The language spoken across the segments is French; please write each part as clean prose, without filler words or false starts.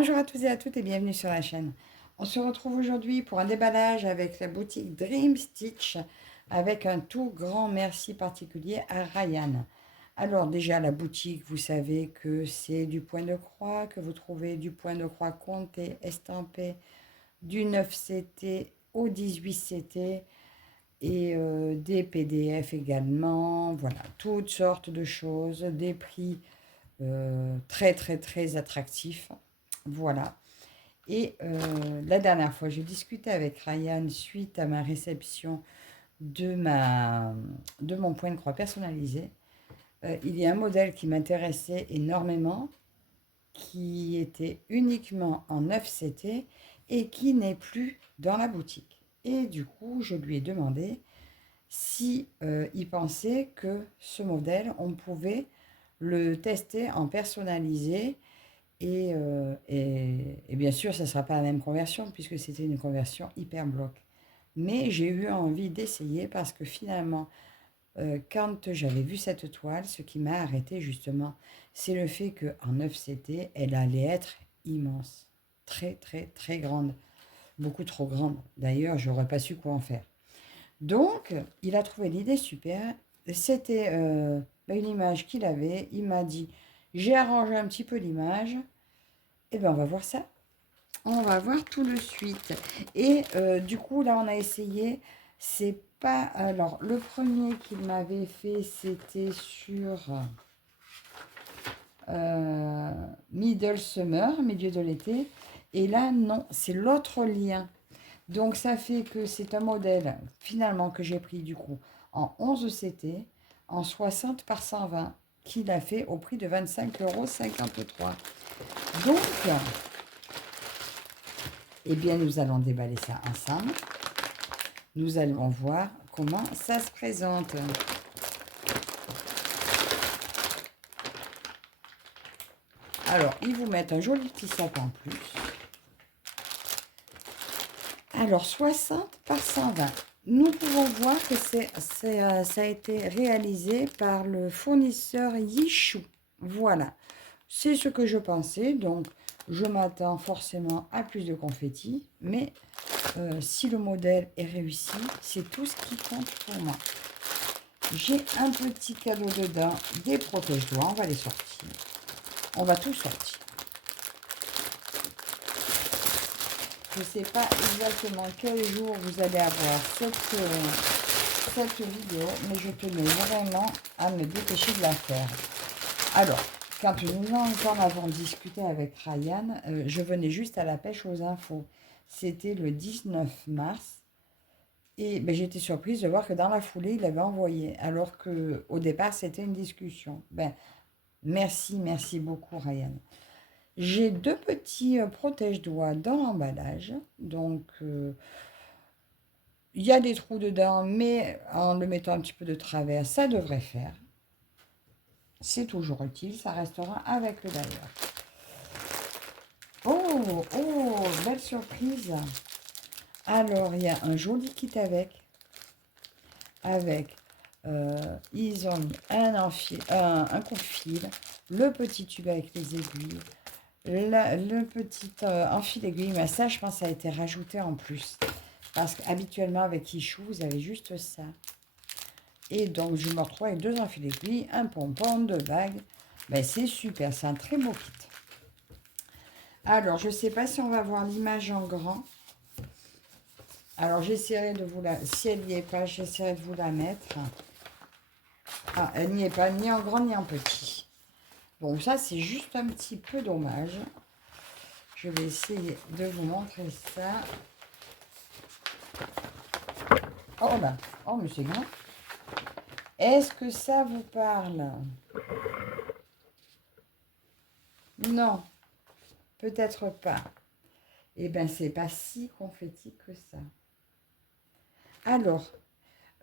Bonjour à tous et à toutes et bienvenue sur la chaîne. On se retrouve aujourd'hui pour un déballage avec la boutique Dream Stitch avec un tout grand merci particulier à Ryan. Alors déjà la boutique, vous savez que c'est du point de croix, que vous trouvez du point de croix compté, estampé du 9CT au 18CT et des PDF également. Voilà, toutes sortes de choses, des prix très attractifs. Voilà. Et la dernière fois, j'ai discuté avec Ryan suite à ma réception de mon point de croix personnalisé. Il y a un modèle qui m'intéressait énormément, qui était uniquement en 9CT et qui n'est plus dans la boutique. Et du coup, je lui ai demandé si il pensait que ce modèle, on pouvait le tester en personnalisé et bien sûr, ça ne sera pas la même conversion puisque c'était une conversion hyper bloc. Mais j'ai eu envie d'essayer parce que finalement, quand j'avais vu cette toile, ce qui m'a arrêté justement, c'est le fait qu'en 9CT, elle allait être immense. Très grande. Beaucoup trop grande. D'ailleurs, je n'aurais pas su quoi en faire. Donc, il a trouvé l'idée super. C'était une image qu'il avait. Il m'a dit, j'ai arrangé un petit peu l'image. Eh bien, on va voir ça. On va voir tout de suite. Et du coup, là, on a essayé. C'est pas... Alors, le premier qu'il m'avait fait, c'était sur Middle Summer, milieu de l'été. Et là, non, c'est l'autre lien. Donc, ça fait que c'est un modèle, finalement, que j'ai pris, du coup, en 11 CT, en 60 par 120, qu'il a fait au prix de 25,53 €. Donc... Eh bien, nous allons déballer ça ensemble. Nous allons voir comment ça se présente. Alors, ils vous mettent un joli petit sac en plus. Alors, 60 par 120. Nous pouvons voir que ça a été réalisé par le fournisseur Yishu. Voilà, c'est ce que je pensais. Donc, je m'attends forcément à plus de confettis. Mais si le modèle est réussi, c'est tout ce qui compte pour moi. J'ai un petit cadeau dedans, des protège-doigts, on va les sortir. On va tout sortir. Je ne sais pas exactement quel jour vous allez avoir cette vidéo, mais je tenais vraiment à me dépêcher de la faire. Alors, quand nous en avons discuté avec Ryan, je venais juste à la pêche aux infos. C'était le 19 mars. Et ben, j'étais surprise de voir que dans la foulée, il avait envoyé, alors qu'au départ, c'était une discussion. Ben, merci beaucoup, Ryan. J'ai deux petits protège-doigts dans l'emballage. Donc, il y a des trous dedans, mais en le mettant un petit peu de travers, ça devrait faire. C'est toujours utile, ça restera avec eux d'ailleurs. Oh, belle surprise. Alors, il y a un joli kit avec ils ont mis un coupe-fil, le petit tube avec les aiguilles, le petit enfil d'aiguille, mais ça, je pense, ça a été rajouté en plus. Parce qu'habituellement, avec Ichou, vous avez juste ça. Et donc, je me retrouve avec deux enfils d'aiguille, un pompon, deux bagues. Ben, c'est super, c'est un très beau kit. Alors, je ne sais pas si on va voir l'image en grand. Alors, j'essaierai de vous la... Si elle n'y est pas, j'essaierai de vous la mettre. Ah, elle n'y est pas, ni en grand, ni en petit. Bon, ça, c'est juste un petit peu dommage. Je vais essayer de vous montrer ça. Oh là, oh, mais c'est grand. Est-ce que ça vous parle? Non, peut-être pas. Eh bien, c'est pas si confetti que ça. Alors,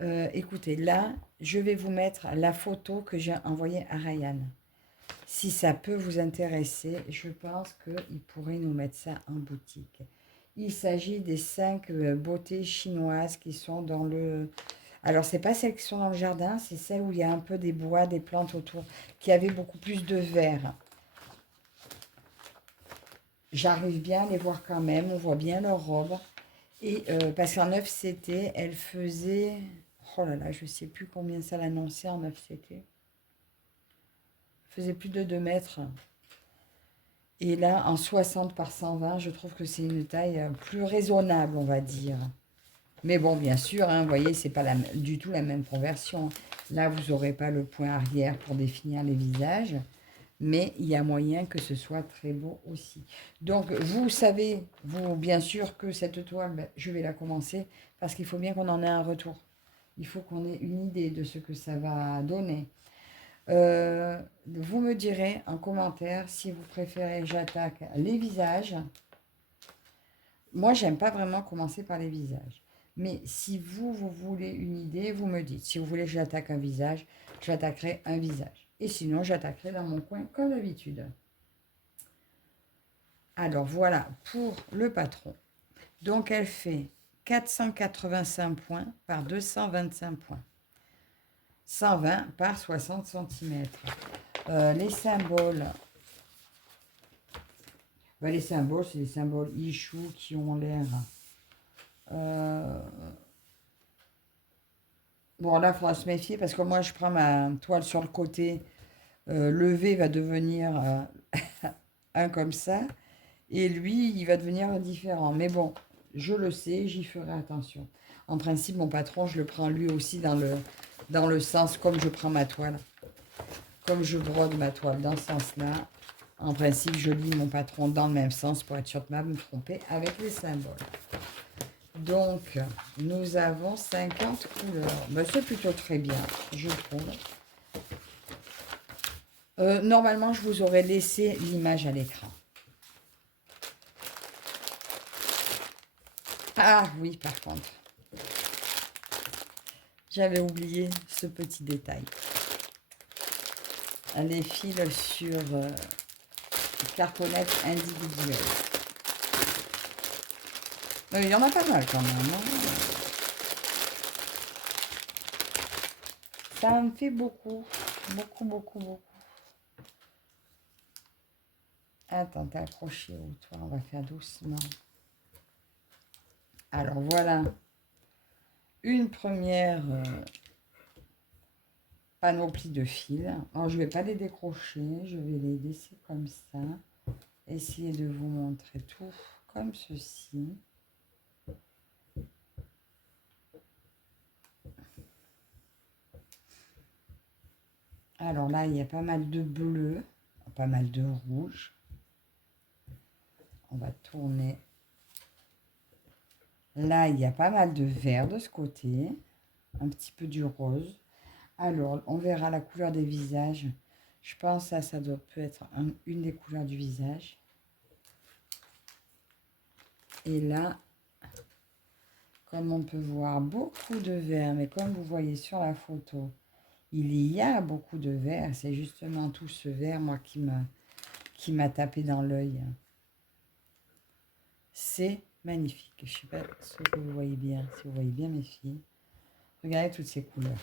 écoutez, là, je vais vous mettre la photo que j'ai envoyée à Ryan. Si ça peut vous intéresser, je pense qu'il pourrait nous mettre ça en boutique. Il s'agit des 5 beautés chinoises qui sont dans le... Alors, c'est pas celles qui sont dans le jardin, c'est celles où il y a un peu des bois, des plantes autour, qui avaient beaucoup plus de verre. j'arrive bien à les voir quand même. On voit bien leur robe. Et parce qu'en 9 CT, elle faisait... Oh là là, je ne sais plus combien ça l'annonçait en 9 CT. Elle faisait plus de 2 mètres. Et là, en 60 par 120, je trouve que c'est une taille plus raisonnable, on va dire. Mais bon, bien sûr, hein, vous voyez, c'est pas du tout la même conversion. Là, vous n'aurez pas le point arrière pour définir les visages. Mais il y a moyen que ce soit très beau aussi. Donc, vous savez, vous, bien sûr, que cette toile, ben, je vais la commencer parce qu'il faut bien qu'on en ait un retour. Il faut qu'on ait une idée de ce que ça va donner. Vous me direz en commentaire si vous préférez que j'attaque les visages. Moi, j'aime pas vraiment commencer par les visages. Mais si vous voulez une idée, vous me dites. Si vous voulez que j'attaque un visage, j'attaquerai un visage. Et sinon, j'attaquerai dans mon coin comme d'habitude. Alors, voilà pour le patron. Donc, elle fait 485 points par 225 points. 120 par 60 cm. Les symboles... Ben, les symboles, c'est les symboles Ichou qui ont l'air... Bon, là, il faudra se méfier parce que moi, je prends ma toile sur le côté. Le V va devenir un comme ça. Et lui, il va devenir différent. Mais bon, je le sais, j'y ferai attention. En principe, mon patron, je le prends lui aussi dans le sens comme je prends ma toile. Comme je brode ma toile dans ce sens-là. En principe, je lis mon patron dans le même sens pour être sûr de ne pas me tromper avec les symboles. Donc, nous avons 50 couleurs. Ben, c'est plutôt très bien, je trouve. Normalement, je vous aurais laissé l'image à l'écran. Ah oui, par contre. J'avais oublié ce petit détail. Les fils sur cartonnette individuelle. Il y en a pas mal quand même. Hein. Ça me fait beaucoup. Beaucoup, beaucoup, beaucoup. Attends, t'es accroché au toit. On va faire doucement. Alors voilà. Une première panoplie de fils. Alors, je ne vais pas les décrocher. Je vais les laisser comme ça. Essayer de vous montrer tout comme ceci. Alors là, il y a pas mal de bleu, pas mal de rouge. On va tourner. Là, il y a pas mal de vert de ce côté. Un petit peu du rose. Alors, on verra la couleur des visages. Je pense que ça doit peut être une des couleurs du visage. Et là, comme on peut voir, beaucoup de vert. Mais comme vous voyez sur la photo, il y a beaucoup de vert. C'est justement tout ce vert, moi, qui m'a tapé dans l'œil. C'est magnifique. Je ne sais pas ce que vous voyez bien, si vous voyez bien mes filles. Regardez toutes ces couleurs.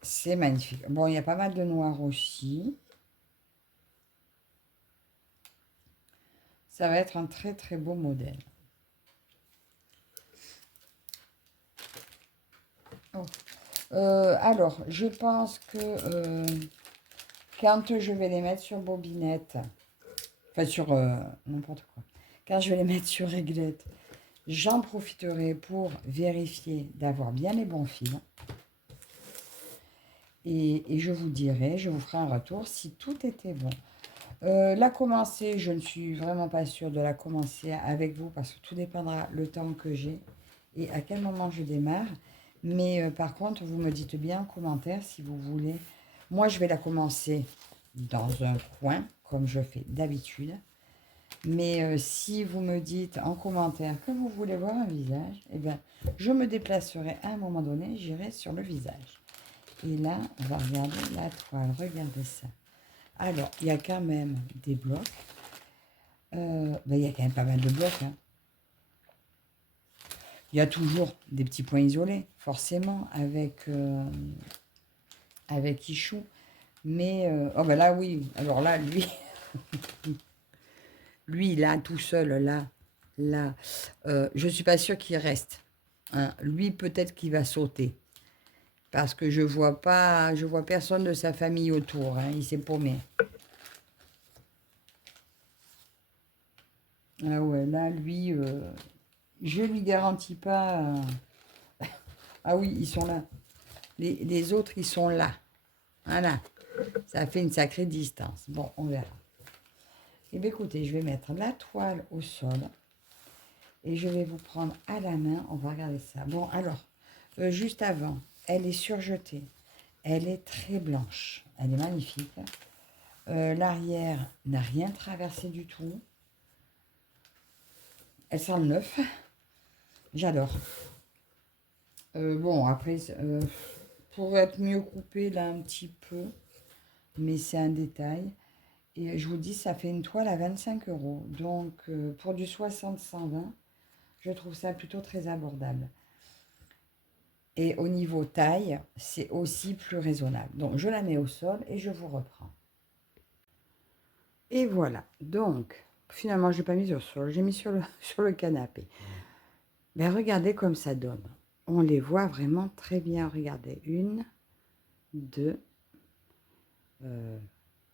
C'est magnifique. Bon, il y a pas mal de noir aussi. Ça va être un très très beau modèle. Oh. Alors, je pense que quand je vais les mettre sur bobinette, enfin sur n'importe quoi, quand je vais les mettre sur réglette, j'en profiterai pour vérifier d'avoir bien les bons fils. Et je vous dirai, je vous ferai un retour si tout était bon. La commencer, je ne suis vraiment pas sûre de la commencer avec vous parce que tout dépendra le temps que j'ai et à quel moment je démarre. Mais par contre, vous me dites bien en commentaire si vous voulez. Moi, je vais la commencer dans un coin, comme je fais d'habitude. Mais si vous me dites en commentaire que vous voulez voir un visage, eh bien, je me déplacerai à un moment donné, j'irai sur le visage. Et là, on va regarder la toile. Regardez ça. Alors, il y a quand même des blocs. Il y a quand même pas mal de blocs. Hein. Il y a toujours des petits points isolés, forcément, avec Ichou. Mais, oh ben là, oui. Alors là, lui, Lui, là, tout seul, là, je ne suis pas sûre qu'il reste. Hein. Lui, peut-être qu'il va sauter. Parce que je vois personne de sa famille autour. Hein. Il s'est paumé. Ah ouais, là, lui, je lui garantis pas. Ah oui, ils sont là. Les autres, ils sont là. Voilà. Ça fait une sacrée distance. Bon, on verra. Eh bien, écoutez, je vais mettre la toile au sol. Et je vais vous prendre à la main. On va regarder ça. Bon, alors, juste avant, elle est surjetée. Elle est très blanche. Elle est magnifique. L'arrière n'a rien traversé du tout. Elle sent le neuf. J'adore. Bon, après, pour être mieux coupé là un petit peu, mais c'est un détail. Et je vous dis, ça fait une toile à 25 euros. Donc, pour du 60-120, je trouve ça plutôt très abordable. Et au niveau taille, c'est aussi plus raisonnable. Donc, je la mets au sol et je vous reprends. Et voilà. Donc, finalement, je n'ai pas mis au sol, j'ai mis sur sur le canapé. Ben, regardez comme ça donne. On les voit vraiment très bien. Regardez. 1, 2,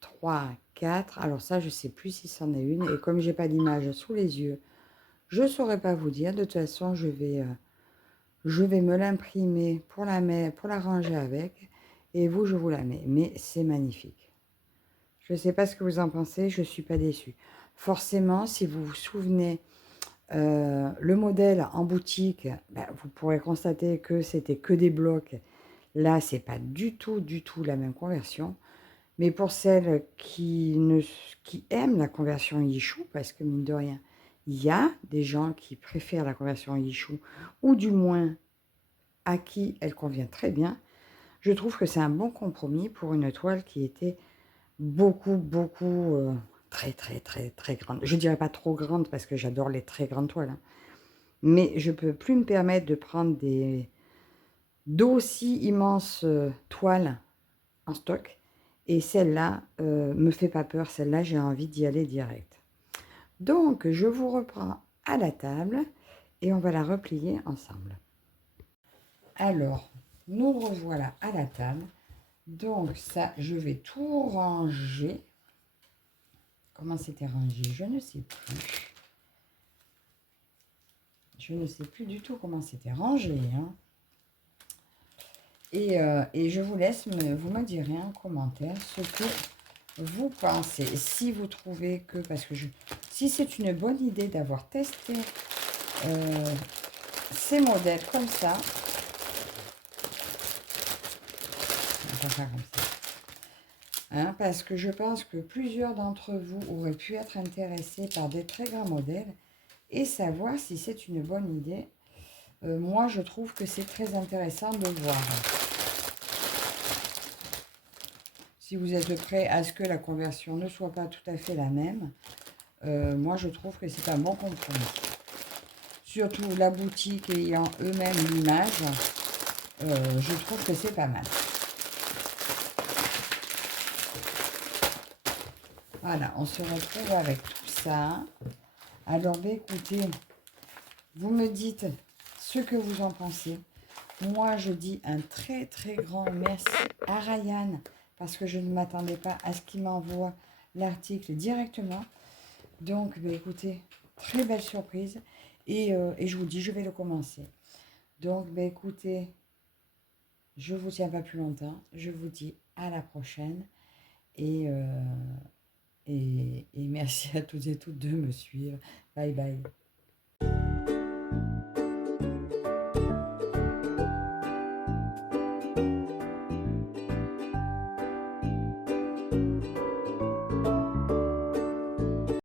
3, 4. Alors ça, je ne sais plus si c'en est une. Et comme j'ai pas d'image sous les yeux, je ne saurais pas vous dire. De toute façon, je vais me l'imprimer pour la ranger avec. Et vous, je vous la mets. Mais c'est magnifique. Je ne sais pas ce que vous en pensez. Je ne suis pas déçue. Forcément, si vous vous souvenez, le modèle en boutique, ben, vous pourrez constater que c'était que des blocs. Là, c'est pas du tout la même conversion. Mais pour celles qui aiment la conversion Yichou, parce que mine de rien, il y a des gens qui préfèrent la conversion Yichou, ou du moins à qui elle convient très bien, je trouve que c'est un bon compromis pour une toile qui était beaucoup, très grande. Je dirais pas trop grande parce que j'adore les très grandes toiles. Hein. Mais je peux plus me permettre de prendre d'aussi immenses toiles en stock. Et celle-là me fait pas peur. Celle-là, j'ai envie d'y aller direct. Donc, je vous reprends à la table et on va la replier ensemble. Alors, nous revoilà à la table. Donc, ça, je vais tout ranger. Comment c'était rangé? Je ne sais plus. Je ne sais plus du tout comment c'était rangé. Hein. Et je vous laisse, vous me direz en commentaire ce que vous pensez. Si vous trouvez que, si c'est une bonne idée d'avoir testé ces modèles comme ça, on va faire comme ça. Hein, parce que je pense que plusieurs d'entre vous auraient pu être intéressés par des très grands modèles et savoir si c'est une bonne idée. Moi, je trouve que c'est très intéressant de voir. Si vous êtes prêts à ce que la conversion ne soit pas tout à fait la même, moi, je trouve que c'est un bon compromis. Surtout la boutique ayant eux-mêmes l'image, je trouve que c'est pas mal. Voilà, on se retrouve avec tout ça. Alors, ben, écoutez, vous me dites ce que vous en pensez. Moi, je dis un très grand merci à Ryan parce que je ne m'attendais pas à ce qu'il m'envoie l'article directement. Donc, ben, écoutez, très belle surprise. Et je vous dis, je vais le commencer. Donc, ben, écoutez, je ne vous tiens pas plus longtemps. Je vous dis à la prochaine. Et merci à toutes et toutes de me suivre. Bye bye.